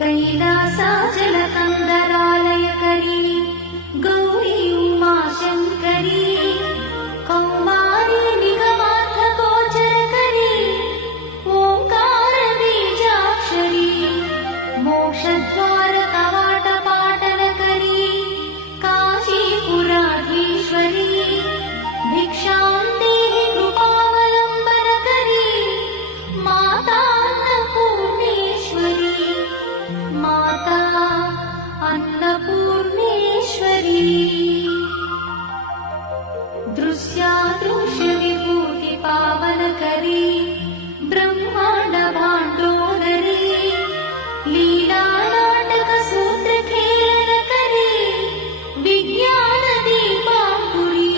कैलासाचलकन्दरालयकरी गौरी उमाशङ्करी कौमारी निगमार्थगोचरकरी ओङ्कारबीजाक्षरी मोक्षद्वारकवाटपाटनकरी काशीपुराधीश्वरी भिक्षां देहि कृपावलम्बनकरी माता अन्नपूर्णेश्वरी माता अन्नपूर्णेश्वरी दृश्यादृश्यविभूतिपावनकरी ब्रह्माण्डभाण्डोदरी लीलानाटकसूत्रखेलनकरी विज्ञानदीपाङ्कुरी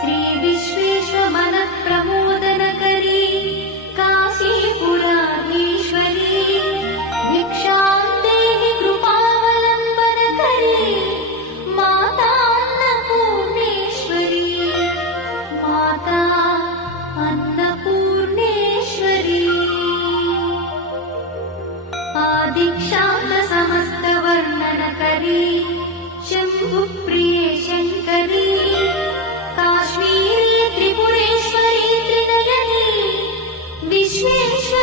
श्रीविश्वेश्वमनःप्रमोदनकरी काशीपुराधीश्वरी भिक्षां देहि कृपावलम्बनकरी माता अन्नपूर्णेश्वरी माता अन्नपूर्णेश्वरी आदिक्षा